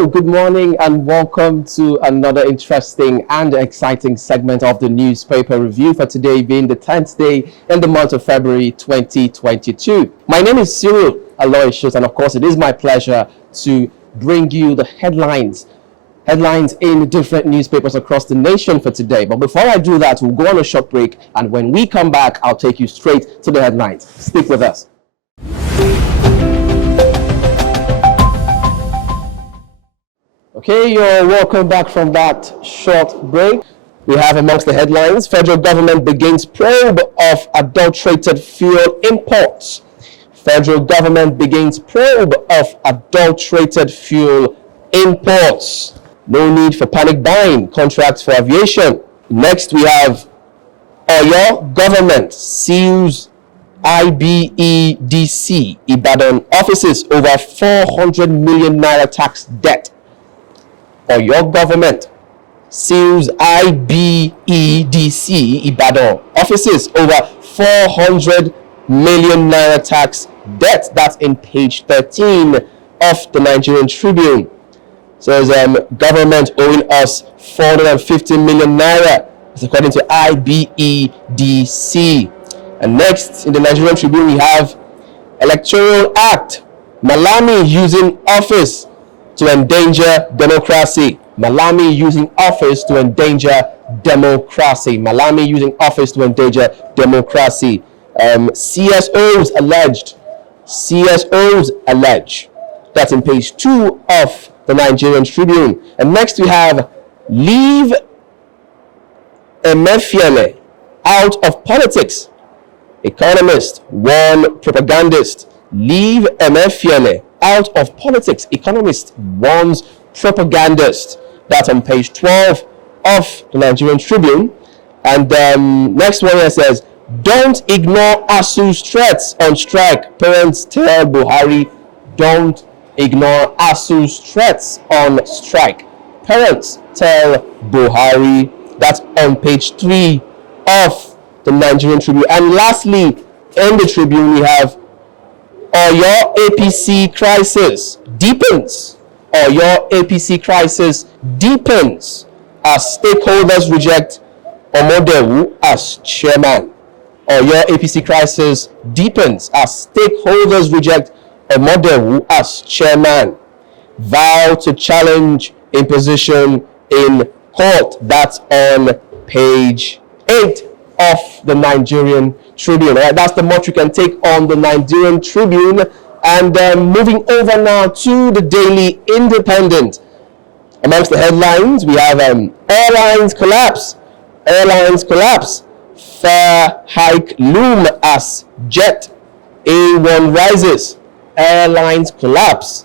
Hello, good morning and welcome to another interesting and exciting segment of the newspaper review for today being the 10th day in the month of February 2022. My name is Cyril Aloysius and of course it is my pleasure to bring you the headlines in different newspapers across the nation for today. But before I do that, we'll go on a short break and when we come back, I'll take you straight to the headlines. Stick with us. Okay, you're welcome back from that short break. We have amongst the headlines, federal government begins probe of adulterated fuel imports. Federal government begins probe of adulterated fuel imports. No need for panic buying, contracts for aviation. Next, we have Oyo government seals IBEDC Ibadan offices over 400 million naira tax debt. Oyo government seals IBEDC Ibadan offices over 400 million naira tax debt. That's in page 13 of the Nigerian Tribune. Says government owing us 450 million naira. It's according to IBEDC. And next in the Nigerian Tribune we have Electoral Act. Malami using office to endanger democracy. Malami using office to endanger democracy. Malami using office to endanger democracy. CSOs alleged. CSOs allege. That's in page 2 of the Nigerian Tribune. And next we have leave Emefiele out of politics. Economist warn propagandist. Leave Emefiele out of politics. Economist warns propagandist. That's on page 12 of the Nigerian Tribune. And next one here says, don't ignore ASU's threats on strike. Parents tell Buhari, don't ignore ASU's threats on strike. Parents tell Buhari. That's on page 3 of the Nigerian Tribune. And lastly, in the Tribune, we have Oyo APC crisis deepens. Oyo APC crisis deepens as stakeholders reject Omodewu as chairman. Oyo APC crisis deepens as stakeholders reject Omodewu as chairman. Vow to challenge imposition in court. That's on page 8 of the Nigerian Tribune. All right, that's the much you can take on the Nigerian Tribune. And moving over now to the Daily Independent. Amongst the headlines, we have airlines collapse. Airlines collapse. Fare hike loom as jet A1 rises. Airlines collapse.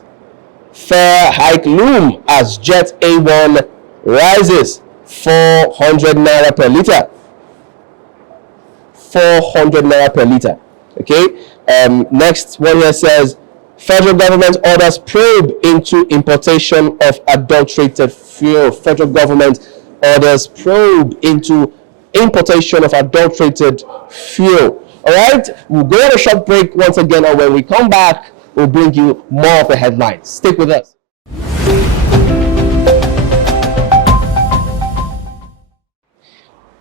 Fare hike loom as jet A1 rises. 400 naira per litre. 400 naira per litre. Okay. Next one here says federal government orders probe into importation of adulterated fuel. Federal government orders probe into importation of adulterated fuel. All right. We'll go on a short break once again, and when we come back, we'll bring you more of the headlines. Stick with us.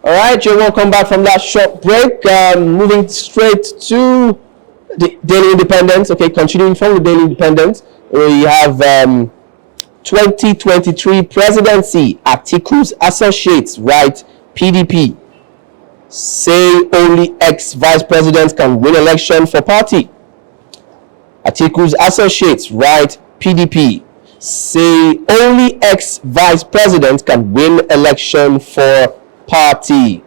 All right, you're welcome back from that short break. Moving straight to the Daily Independent. Okay, continuing from the Daily Independent, we have 2023 presidency. Atiku's associates write PDP. Say only ex-vice presidents can win election for party. Atiku's associates write PDP. Say only ex-vice presidents can win election for party.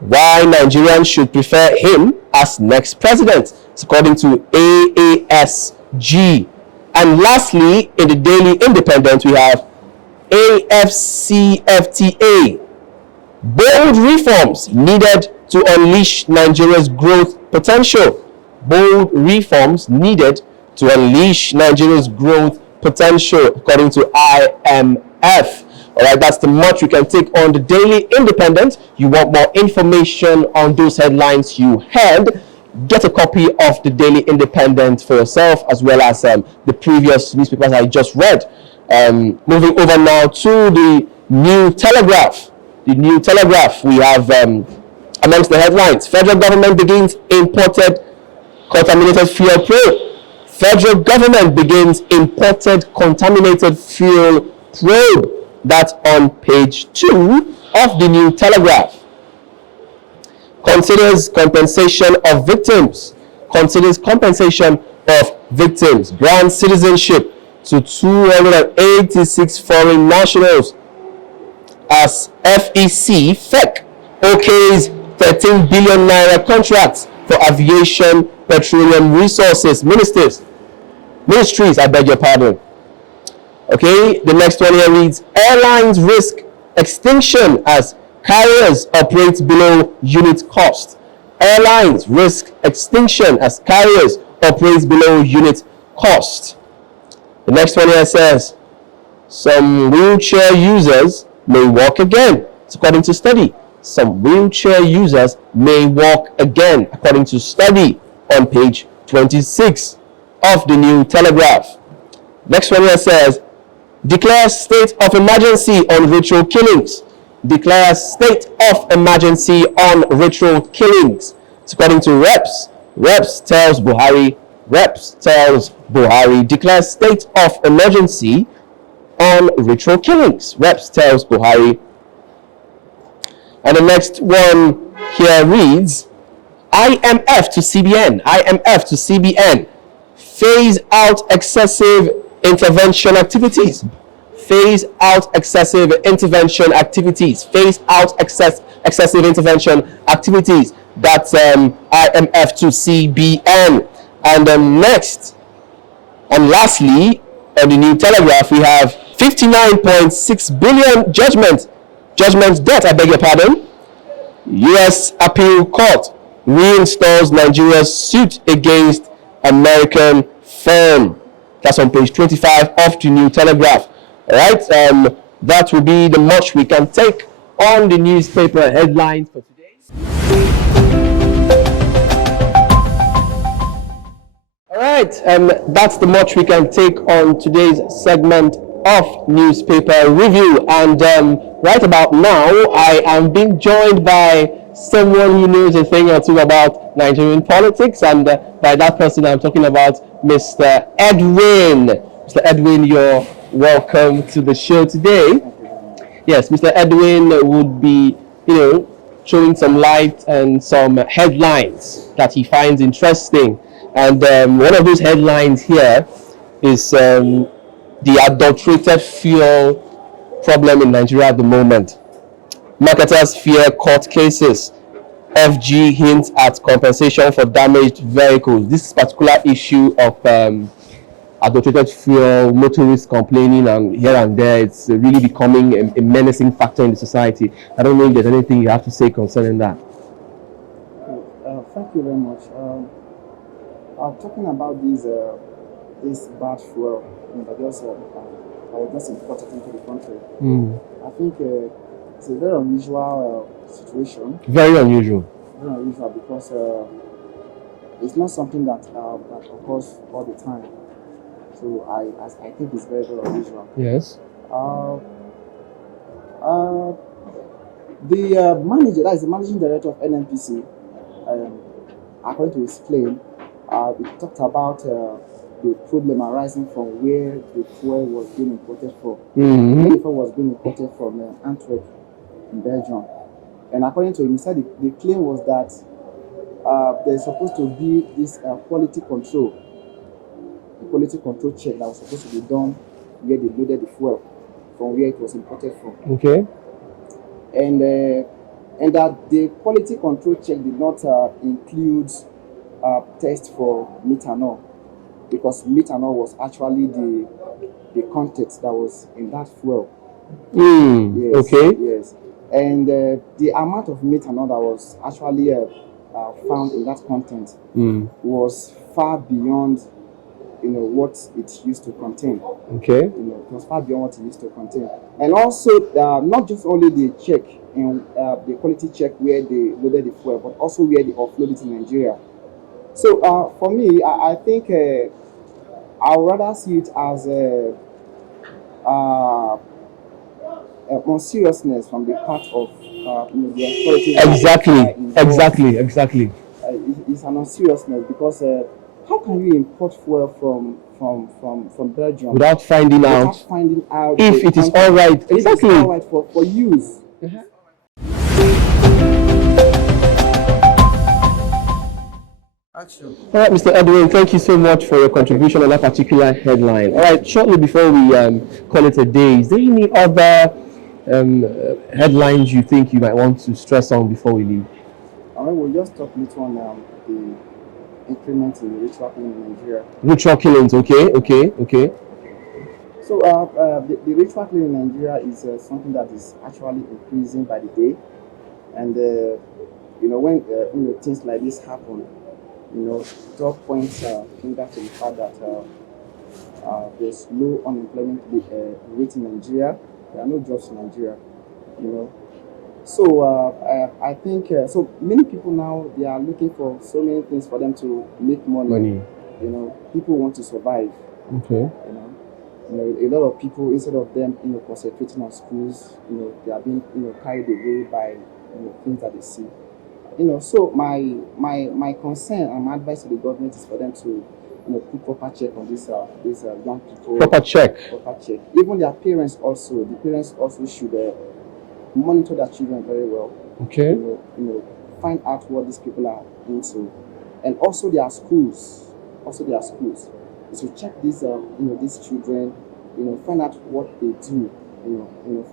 Why Nigerians should prefer him as next president, it's according to AASG. And lastly, in the Daily Independent, we have AFCFTA. Bold reforms needed to unleash Nigeria's growth potential. Bold reforms needed to unleash Nigeria's growth potential, according to IMF. All right, that's the much you can take on the Daily Independent. You want more information on those headlines you heard, get a copy of the Daily Independent for yourself, as well as the previous newspapers I just read. Moving over now to the New Telegraph. The New Telegraph, we have amongst the headlines, federal government begins imported contaminated fuel probe. Federal government begins imported contaminated fuel probe. That's on page 2 of the New Telegraph. Considers compensation of victims. Considers compensation of victims. Grants citizenship to 286 foreign nationals as FEC okays 13 billion naira contracts for aviation petroleum resources ministries, I beg your pardon. Okay, the next one here reads, airlines risk extinction as carriers operate below unit cost. Airlines risk extinction as carriers operate below unit cost. The next one here says, some wheelchair users may walk again. It's according to study. Some wheelchair users may walk again, according to study on page 26 of the New Telegraph. Next one here says, declares state of emergency on ritual killings. Declares state of emergency on ritual killings. It's according to Reps. Reps tells Buhari, declares state of emergency on ritual killings. Reps tells Buhari. And the next one here reads, IMF to CBN, phase out excessive intervention activities. Phase out excessive intervention activities. That's IMF to CBN. And next, and lastly, on the New Telegraph, we have 59.6 billion judgment debt, I beg your pardon. U.S. Appeal Court reinstalls Nigeria's suit against American firm. That's on page 25 of the New Telegraph. All right, that will be the much we can take on the newspaper headlines for today. All right, that's the much we can take on today's segment of newspaper review. And right about now, I am being joined by someone who knows a thing or two about Nigerian politics, and by that person I'm talking about Mr. Edwin. Mr. Edwin, you're welcome to the show today. Yes, Mr. Edwin would be, throwing some light and some headlines that he finds interesting. And one of those headlines here is the adulterated fuel problem in Nigeria at the moment. Marketers fear court cases. FG hints at compensation for damaged vehicles. This particular issue of adulterated fuel, motorists complaining and here and there, it's really becoming a menacing factor in the society. I don't know if there's anything you have to say concerning that. Thank you very much. Talking about this bad fuel that was just imported into the country. I think it's a very unusual situation. Very unusual. Very unusual because it's not something that occurs all the time. So I think it's very, very unusual. Yes. The manager, that is the managing director of NNPC, according to his claim, he talked about the problem arising from where the fuel was being imported from. The fuel was being imported from Antwerp in Belgium. And according to him, he said the claim was that there's supposed to be this quality control check that was supposed to be done where they loaded the fuel from where it was imported from. Okay. And that the quality control check did not include test for methanol, because methanol was actually the content that was in that fuel. Yes, okay. Yes. And the amount of methanol that was actually found in that content was far beyond what it used to contain. Okay. It was far beyond what it used to contain. And also, not just only the check and the quality check where they loaded the fuel, but also where they offloaded it in Nigeria. So for me, I think I would rather see it as more seriousness from the part of the authorities. Exactly. It's an unseriousness because how can you import fuel from Belgium Without finding out if it is all right? If it's all right for use. All right, Mr. Edwin, thank you so much for your contribution on that particular headline. All right, shortly before we call it a day, is there any other headlines you think you might want to stress on before we leave? We'll just talk a little on the increment in the ritual killing in Nigeria. Ritual killings, okay. So the ritual killing in Nigeria is something that is actually increasing by the day, and when things like this happen, it all points finger to the fact that there's low unemployment rate in Nigeria. There are no jobs in Nigeria, So I think so many people now, they are looking for so many things for them to make money. People want to survive. Okay. A lot of people, instead of them concentrating on schools, they are being carried away by things that they see. So my concern and my advice to the government is for them to put proper check on these young people. Proper check. Even their parents also. The parents also should monitor their children very well. Okay. Find out what these people are into, and also their schools. They should check these these children. Find out what they do.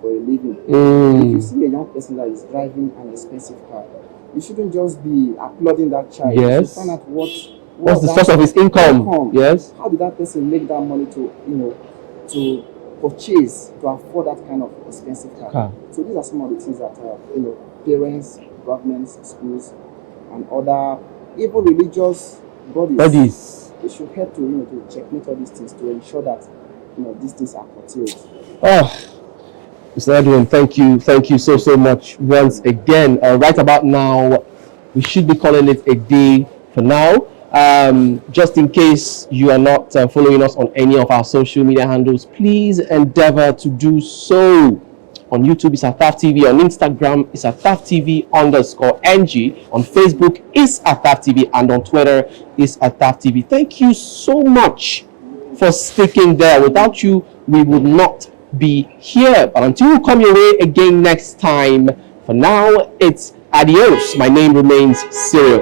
For a living. If you see a young person that is driving an expensive car, you shouldn't just be applauding that child. Yes. You should find out what's the source of his income. Yes. How did that person make that money to purchase, to afford that kind of expensive car? So these are some of the things that parents, governments, schools, and other even religious bodies they should help to checkmate all these things to ensure that these things are curtailed. Mr. Edwin, thank you so much once again. Right about now, we should be calling it a day for now. Just in case you are not following us on any of our social media handles, please endeavor to do so. On YouTube, it's at Thav TV. On Instagram, it's at Thav TV_NG. On Facebook, it's at Thav TV. And on Twitter, it's at Thav TV. Thank you so much for sticking there. Without you, we would not be here. But until we come your way again next time, for now, it's adios. My name remains Cyril.